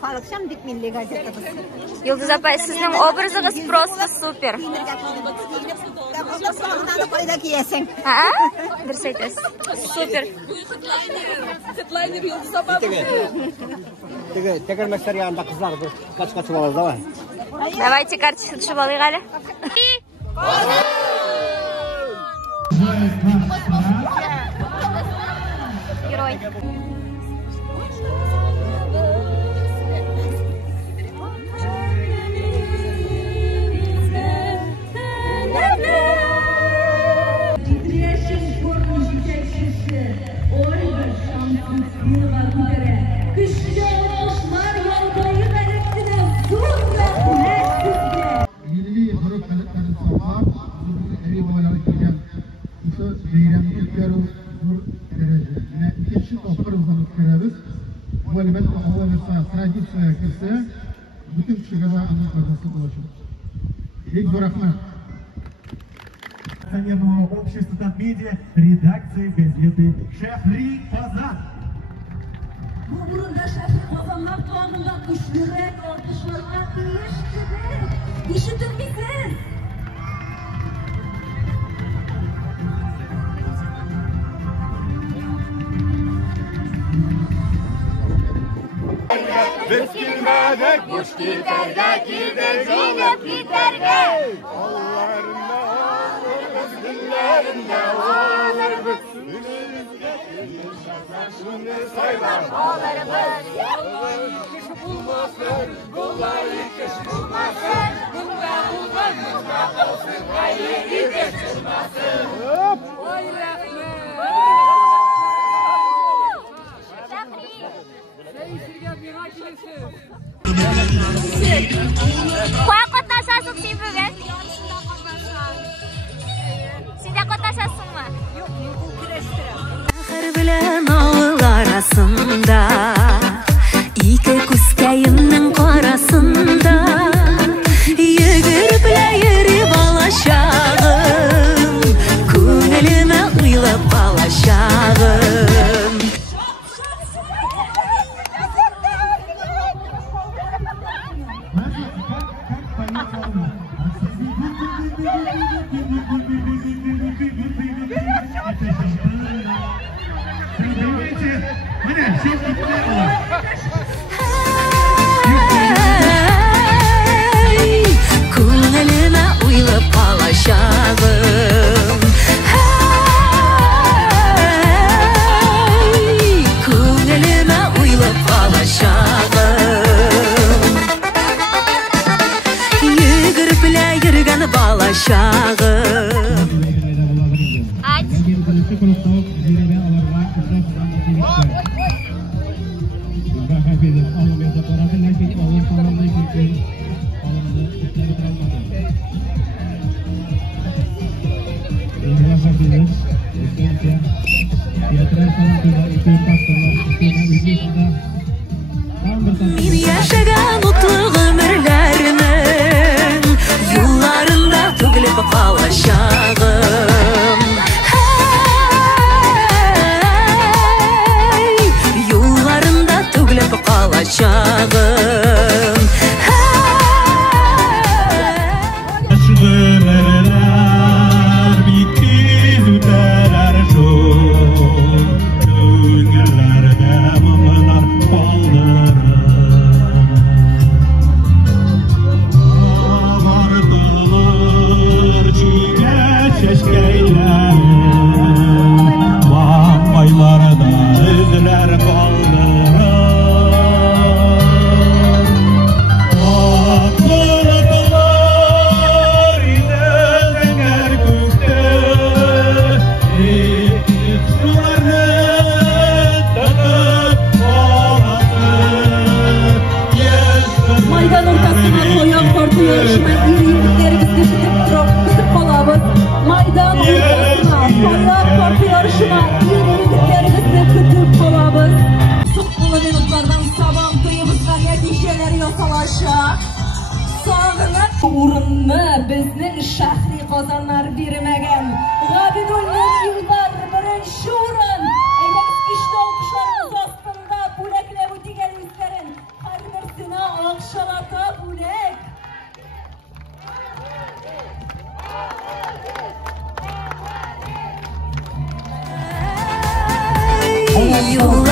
Халыкшам бик милли газетабыз. Йолдыз апай, сезнең образыгыз просто супер. Кайда киясең? Дөрес әйтәсез. Супер. Хедлайнер Йолдыз апа. Тегермәктәр янында кызлар бер кач-кач алабыз, давай. Давайте карточку төшеп алыйк әле. Герой. Традиция кірсе, бүтін кішігіға анық қағасы болашық. Ек рахмат. Акционерного общества «Татмедиа», редакции газеты «Шахри Казан». Bu burunda Şahri Kazanlar doğumunda güçlürek alkışlarına değiştirir. İşitir misiniz? Biz girmedik, kuş giderge, girdik giderge. Kollarında alırız, dillerinde alırız. Ünümüzde yaşasar, şimdi saylar ağlarımız. Kış bulmasın, bunlar kış bulmasın. Bunda bulmaz, bunda olsun, hayır kış bulmasın. Vay Кая катнашасың син бүген? Син дә катнашасыңмы? Yok, bu güreştirəm. Ахыр белән авыл арасында, ике күскәемнең карасында, йөгереп йөри балачагым, күңелемә уйлап балачагым. Күңелемә уйлап балачагым. Күңелемә уйлап балачагым. Йөгереп йөргән балачагым. Мин яшәгән утлы гомерләрнең юлларында түгелеп калачагым. Юлларында түгелеп калачагым. Урынны безнең Шәһри Казаннар бирмәгән. Габидуллин Илбар беренче урын. Әйдәгез кичтә алкышларыбыз астында бүләкләп үтигән үзләрен. Һәрберсе Юлларында